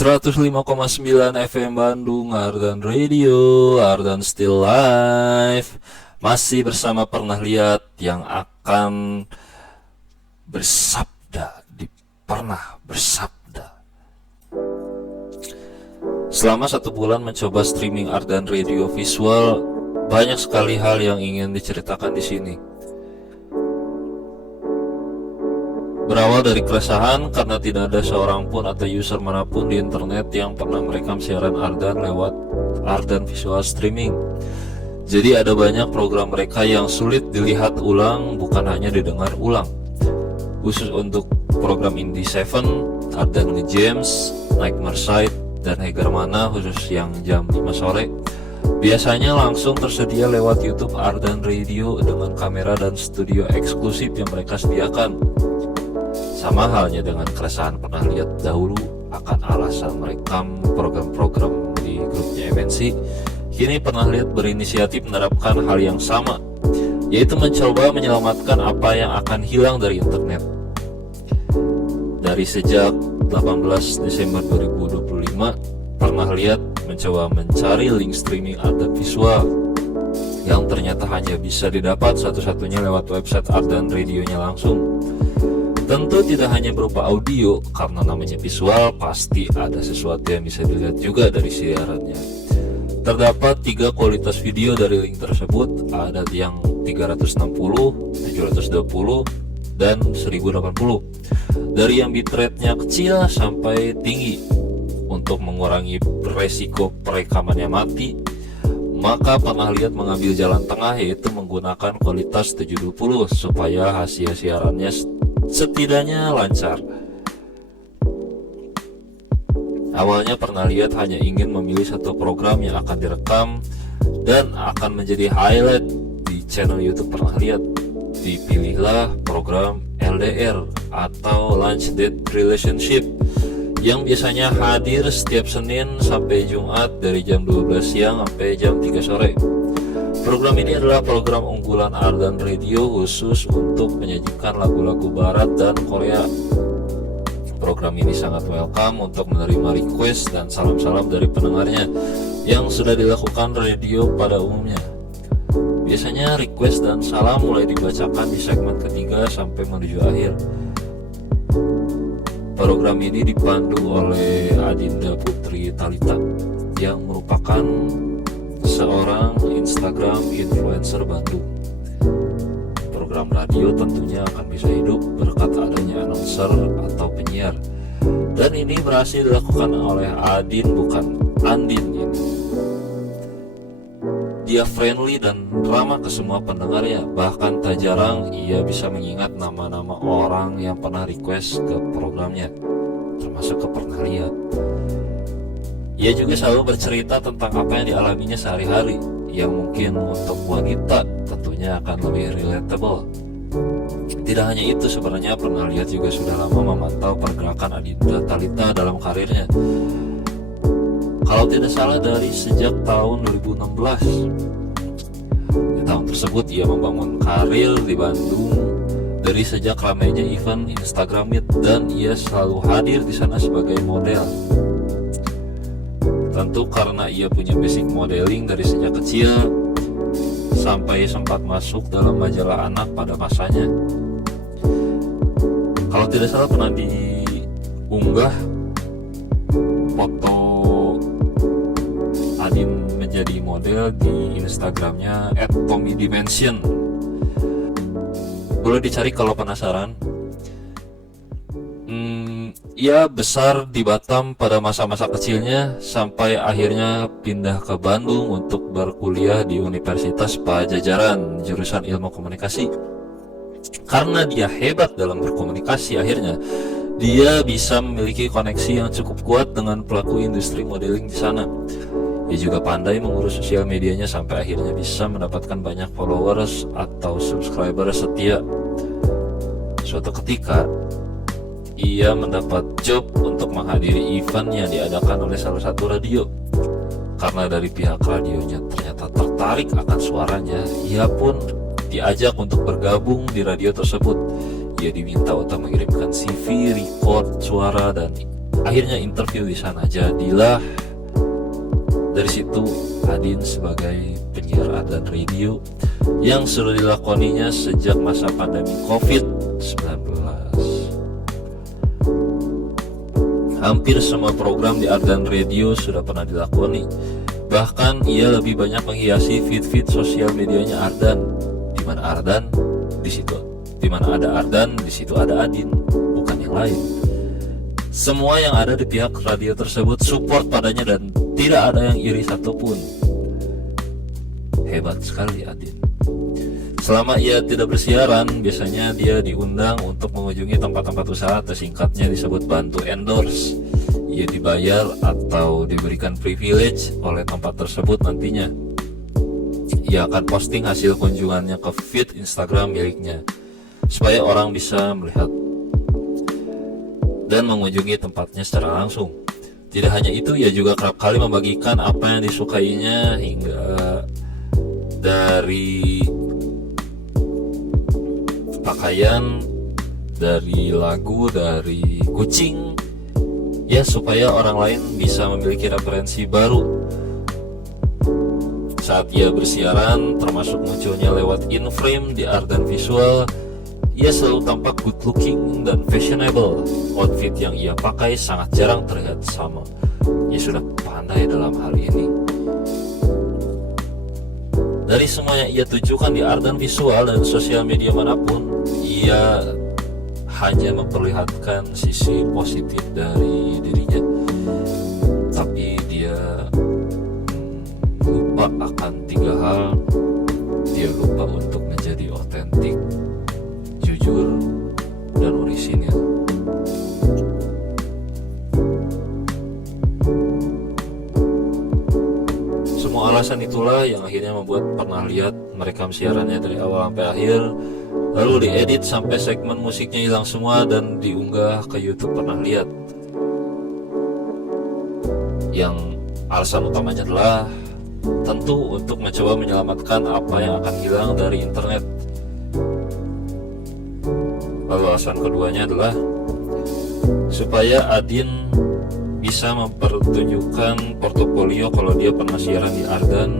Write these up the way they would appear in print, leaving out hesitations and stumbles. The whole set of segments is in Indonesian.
105,9 FM Bandung, Ardan Radio, Ardan Still Live. Masih bersama Pernah Lihat yang akan bersabda di Pernah Bersabda. Selama 1 bulan mencoba streaming Ardan Radio visual, banyak sekali hal yang ingin diceritakan di sini. Berawal dari keresahan karena tidak ada seorang pun atau user manapun di internet yang pernah merekam siaran Ardan lewat Ardan Visual Streaming. Jadi ada banyak program mereka yang sulit dilihat ulang, bukan hanya didengar ulang. Khusus untuk program Indie 7, Ardan Nge-James, Nightmare Side, dan Heger Mana khusus yang jam 5 sore biasanya langsung tersedia lewat YouTube Ardan Radio dengan kamera dan studio eksklusif yang mereka sediakan. Sama halnya dengan keresahan Pernah Lihat dahulu akan alasan merekam program-program di grupnya MNC, kini Pernah Lihat berinisiatif menerapkan hal yang sama, yaitu mencoba menyelamatkan apa yang akan hilang dari internet. Dari sejak 18 Desember 2025, Pernah Lihat mencoba mencari link streaming Ardan Visual yang ternyata hanya bisa didapat satu-satunya lewat website Ardan Radio-nya langsung. Tentu tidak hanya berupa audio, karena namanya visual pasti ada sesuatu yang bisa dilihat juga dari siarannya. Terdapat 3 kualitas video dari link tersebut, ada yang 360, 720, dan 1080. Dari yang bitrate-nya kecil sampai tinggi. Untuk mengurangi resiko perekamannya mati, maka Pernah Lihat mengambil jalan tengah, yaitu menggunakan kualitas 720 supaya hasil siarannya setidaknya lancar. Awalnya Pernah Lihat hanya ingin memilih satu program yang akan direkam dan akan menjadi highlight di channel YouTube Pernah Lihat. Dipilihlah program LDR atau Lunch Date Relationship yang biasanya hadir setiap Senin sampai Jumat dari jam 12 siang sampai jam 3 sore. Program ini adalah program unggulan Ardan Radio khusus untuk menyajikan lagu-lagu barat dan Korea. Program ini sangat welcome untuk menerima request dan salam-salam dari pendengarnya yang sudah dilakukan radio pada umumnya. Biasanya request dan salam mulai dibacakan di segmen ketiga sampai menuju akhir. Program ini dipandu oleh Adinda Putri Talita yang merupakan seorang Instagram influencer Bandung. Program radio tentunya akan bisa hidup berkat adanya announcer atau penyiar. Dan ini berhasil dilakukan oleh Adin, bukan Andin ini. Dia friendly dan ramah ke semua pendengarnya. Bahkan tak jarang ia bisa mengingat nama-nama orang yang pernah request ke programnya, termasuk ke Pernah Lihat. Ia juga selalu bercerita tentang apa yang dialaminya sehari-hari, yang mungkin untuk wanita tentunya akan lebih relatable. Tidak hanya itu, sebenarnya Pernah Lihat juga sudah lama memantau pergerakan Adinda Talita dalam karirnya. Kalau tidak salah dari sejak tahun 2016. Di tahun tersebut ia membangun karir di Bandung dari sejak ramainya event Instagram Meet, dan ia selalu hadir di sana sebagai model. Tentu karena ia punya basic modeling dari sejak kecil, sampai sempat masuk dalam majalah anak pada masanya. Kalau tidak salah pernah diunggah foto Adin menjadi model di Instagramnya @TommyDimension. Boleh dicari kalau penasaran. Ia besar di Batam pada masa-masa kecilnya sampai akhirnya pindah ke Bandung untuk berkuliah di Universitas Pajajaran jurusan Ilmu Komunikasi. Karena dia hebat dalam berkomunikasi, akhirnya dia bisa memiliki koneksi yang cukup kuat dengan pelaku industri modeling di sana. Ia juga pandai mengurus sosial medianya sampai akhirnya bisa mendapatkan banyak followers atau subscriber setia. Suatu ketika ia mendapat job untuk menghadiri event yang diadakan oleh salah satu radio. Karena dari pihak radionya ternyata tertarik akan suaranya, ia pun diajak untuk bergabung di radio tersebut. Ia diminta untuk mengirimkan CV, record suara, dan akhirnya interview di sana. Jadilah dari situ Adin sebagai penyiar Ardan Radio yang sudah dilakoninya sejak masa pandemi COVID-19. Hampir semua program di Ardan Radio sudah pernah dilakoni. Bahkan ia lebih banyak menghiasi feed sosial medianya Ardan. Di mana Ardan, di situ. Di mana ada Ardan, di situ ada Adin, bukan yang lain. Semua yang ada di pihak radio tersebut support padanya dan tidak ada yang iri satupun. Hebat sekali Adin. Selama ia tidak bersiaran, biasanya dia diundang untuk mengunjungi tempat-tempat usaha atau singkatnya disebut bantu endorse. Ia dibayar atau diberikan privilege oleh tempat tersebut nantinya. Ia akan posting hasil kunjungannya ke feed Instagram miliknya, supaya orang bisa melihat dan mengunjungi tempatnya secara langsung. Tidak hanya itu, ia juga kerap kali membagikan apa yang disukainya, hingga dari pakaian, dari lagu, dari kucing, ya supaya orang lain bisa memiliki referensi baru saat ia bersiaran, termasuk munculnya lewat in-frame di Ardan Visual. Ia selalu tampak good looking dan fashionable. Outfit yang ia pakai sangat jarang terlihat sama. Ia sudah pandai dalam hal ini. Dari semua yang ia tunjukkan di Ardan Visual dan sosial media manapun, ia hanya memperlihatkan sisi positif dari dirinya. Tapi dia lupa akan 3 hal. Dia lupa untuk menjadi otentik, jujur, dan orisinil. Semua alasan itulah yang akhirnya membuat Pernah Lihat merekam siarannya dari awal sampai akhir, lalu diedit sampai segmen musiknya hilang semua dan diunggah ke YouTube Pernah Lihat. Yang alasan utamanya adalah tentu untuk mencoba menyelamatkan apa yang akan hilang dari internet. Lalu alasan keduanya adalah supaya Adin bisa mempertunjukkan portofolio kalau dia pernah siaran di Ardan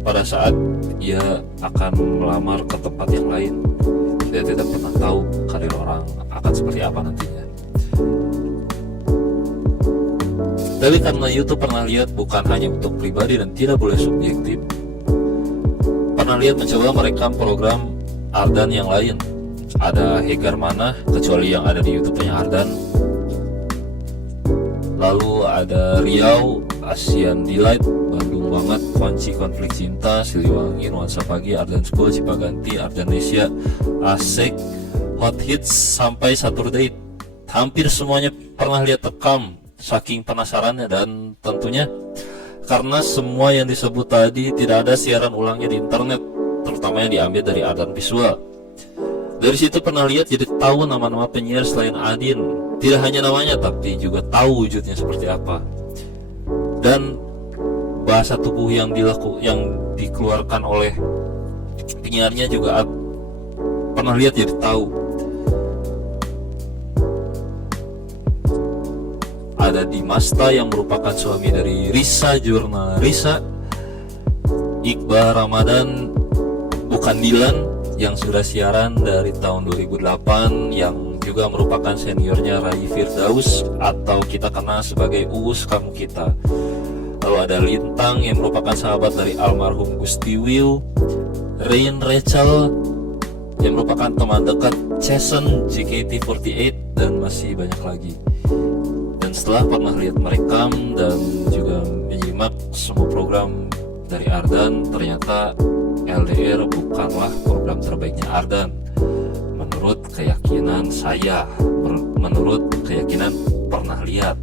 pada saat ia akan melamar ke tempat yang lain. Dia tidak pernah tahu karir orang akan seperti apa nantinya. Tapi karena YouTube Pernah Lihat bukan hanya untuk pribadi dan tidak boleh subjektif, Pernah Lihat mencoba merekam program Ardan yang lain. Ada Hegar Mana, kecuali yang ada di YouTube-nya Ardan. Lalu ada Riau, Asian Delight, Bandung Banget, Kunci Konflik Cinta, Siliwangi, Nuansa Pagi, Ardan School, Cipaganti, Ardanesia, Asik, Hot Hits, sampai Saturday. Hampir semuanya Pernah Lihat rekam, saking penasarannya. Dan tentunya karena semua yang disebut tadi tidak ada siaran ulangnya di internet, terutama yang diambil dari Ardan Visual. Dari situ Pernah Lihat jadi tahu nama-nama penyiar selain Adin. Tidak hanya namanya, tapi juga tahu wujudnya seperti apa. Dan bahasa tubuh yang dikeluarkan oleh penyiarnya juga Pernah Lihat jadi tahu. Ada Dimasta yang merupakan suami dari Risa, jurnal Risa. Iqbal Ramadan, bukan Dilan, yang sudah siaran dari tahun 2008, yang juga merupakan seniornya Rai Firdaus atau kita kenal sebagai Uus Kamu Kita. Lalu ada Lintang yang merupakan sahabat dari almarhum Gusti Will, Rain Rachel yang merupakan teman dekat Jason JKT48, dan masih banyak lagi. Dan setelah Pernah Lihat merekam dan juga menyimak semua program dari Ardan, ternyata LDR bukanlah program terbaiknya Ardan. Menurut keyakinan saya, menurut keyakinan Pernah Lihat,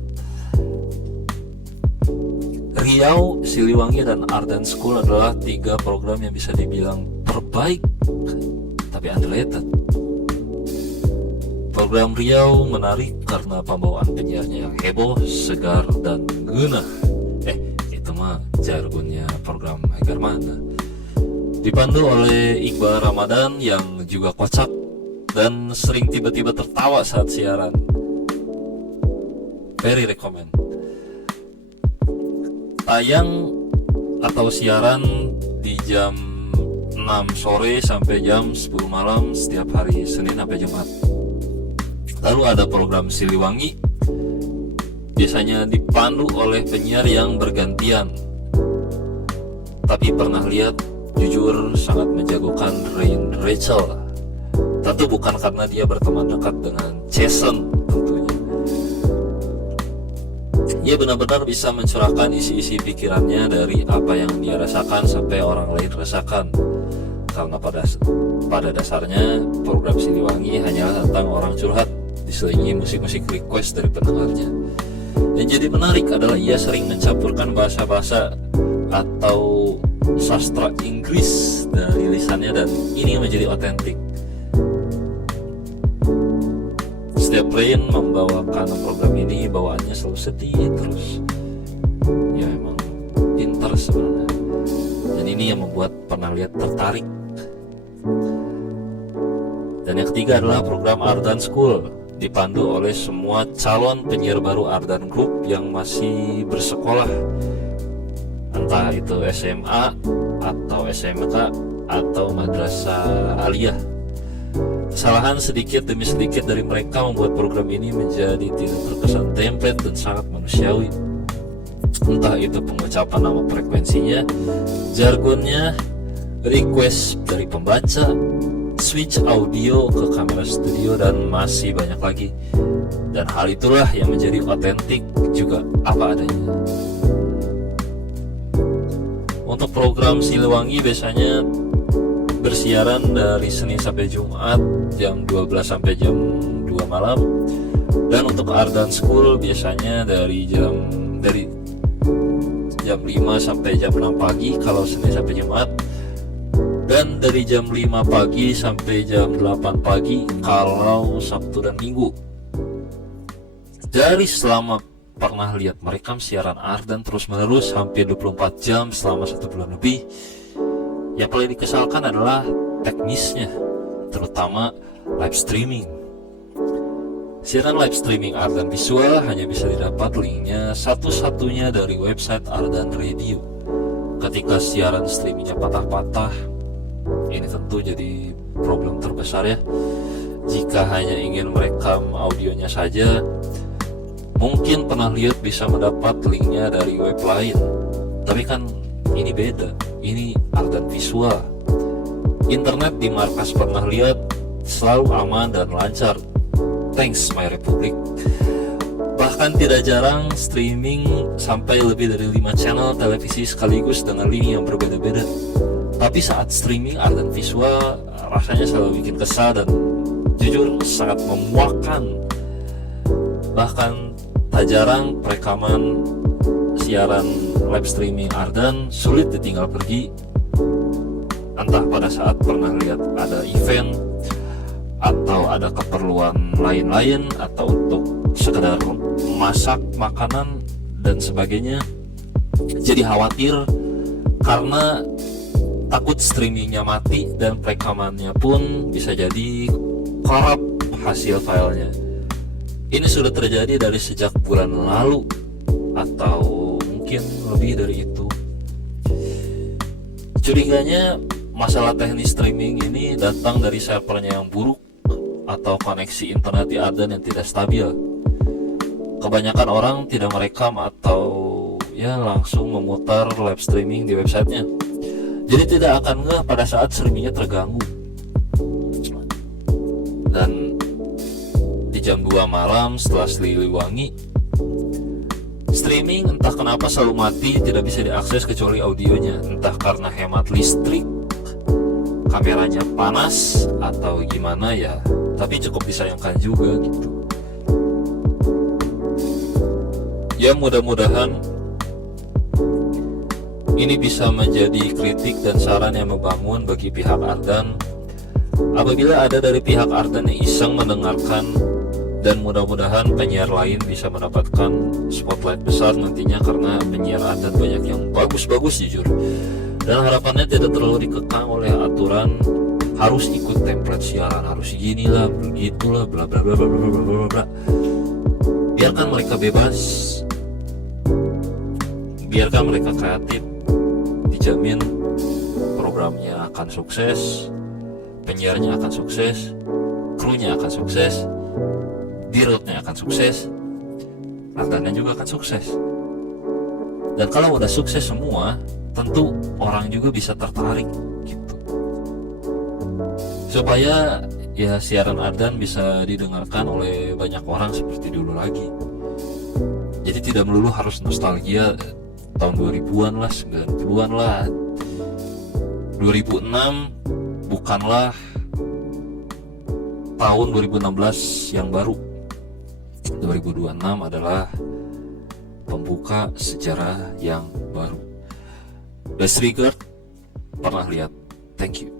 Riau, Siliwangi, dan Ardan School adalah 3 program yang bisa dibilang terbaik, tapi underrated. Program Riau menarik karena pembawaan penyiarnya yang heboh, segar, dan guna. Itu mah jargonnya program Hegar Mana. Dipandu oleh Iqbal Ramadan yang juga kocak dan sering tiba-tiba tertawa saat siaran. very recommend. Tayang atau siaran di jam 6 sore sampai jam 10 malam setiap hari Senin sampai Jumat. Lalu ada program Siliwangi, biasanya dipandu oleh penyiar yang bergantian. Tapi pernah lihat, jujur sangat menjagokan Rain Rachel. Tentu bukan karena dia berteman dekat dengan Jason tentunya. Ia benar-benar bisa mencurahkan isi-isi pikirannya dari apa yang dia rasakan sampai orang lain rasakan. Karena pada dasarnya program Siliwangi hanyalah tentang orang curhat diselingi musik-musik request dari pendengarnya. Yang jadi menarik adalah ia sering mencampurkan bahasa-bahasa atau sastra Inggris dari lisannya, dan ini menjadi otentik. Setiap Rain membawakan program ini, bawaannya selalu sedih terus. Ya emang pintar sebenarnya. Dan ini yang membuat pernah lihat tertarik. Dan yang ketiga adalah program Ardan School, dipandu oleh semua calon penyiar baru Ardan Group yang masih bersekolah, entah itu SMA atau SMK atau madrasah aliyah. Kesalahan sedikit demi sedikit dari mereka membuat program ini menjadi tidak terkesan template dan sangat manusiawi. Entah itu pengucapan nama frekuensinya, jargonnya, request dari pembaca, switch audio ke kamera studio, dan masih banyak lagi. Dan hal itulah yang menjadi otentik juga apa adanya. Untuk program Siliwangi biasanya bersiaran dari Senin sampai Jumat jam 12 sampai jam 2 malam. Dan untuk Ardan School biasanya dari jam 5 sampai jam 6 pagi kalau Senin sampai Jumat, dan dari jam 5 pagi sampai jam 8 pagi kalau Sabtu dan Minggu. Dari selama pernah lihat merekam siaran Ardan terus menerus hampir 24 jam selama 1 bulan lebih, yang paling dikesalkan adalah teknisnya, terutama live streaming. Siaran live streaming Ardan Visual hanya bisa didapat linknya satu-satunya dari website Ardan Radio. Ketika siaran streamingnya patah-patah, ini tentu jadi problem terbesar ya. Jika hanya ingin merekam audionya saja, mungkin pernah lihat bisa mendapat linknya dari web lain. Tapi kan ini beda, ini Ardan Visual. Internet di markas pernah lihat selalu aman dan lancar. Thanks my republic. Bahkan tidak jarang streaming sampai lebih dari 5 channel televisi sekaligus dengan link yang berbeda-beda. Tapi saat streaming Ardan Visual rasanya selalu bikin kesal dan jujur sangat memuakkan. Bahkan tak jarang perekaman siaran live streaming Ardan sulit ditinggal pergi. Entah pada saat pernah lihat ada event atau ada keperluan lain-lain atau untuk sekedar masak makanan dan sebagainya. Jadi khawatir karena takut streamingnya mati dan perekamannya pun bisa jadi korup hasil filenya. Ini sudah terjadi dari sejak bulan lalu atau mungkin lebih dari itu. Curiganya masalah teknis streaming ini datang dari servernya yang buruk atau koneksi internet di Ardan yang tidak stabil. Kebanyakan orang tidak merekam atau ya langsung memutar live streaming di websitenya. Jadi tidak akan ngeh pada saat streamingnya terganggu. Dan di jam 2 malam setelah Siliwangi, streaming entah kenapa selalu mati, tidak bisa diakses kecuali audionya. Entah karena hemat listrik, kameranya panas, atau gimana ya. Tapi cukup disayangkan juga gitu. Ya mudah-mudahan ini bisa menjadi kritik dan saran yang membangun bagi pihak Ardan. Apabila ada dari pihak Ardan yang iseng mendengarkan, dan mudah-mudahan penyiar lain bisa mendapatkan spotlight besar nantinya, karena penyiar Ardan banyak yang bagus-bagus jujur. Dan harapannya tidak terlalu dikekang oleh aturan harus ikut template siaran, harus gini lah, begitulah, bla bla bla bla bla bla bla. Biarkan mereka bebas, biarkan mereka kreatif, dijamin programnya akan sukses, penyiarnya akan sukses, krunya akan sukses, dirutnya akan sukses, Ardannya juga akan sukses. Dan kalau udah sukses semua, tentu orang juga bisa tertarik gitu. Supaya ya siaran Ardan bisa didengarkan oleh banyak orang seperti dulu lagi. Jadi tidak melulu harus nostalgia tahun 2000-an lah, 90-an lah. 2006 bukanlah tahun 2016 yang baru. 2026 adalah pembuka sejarah yang baru. Best Regard pernah lihat. Thank you.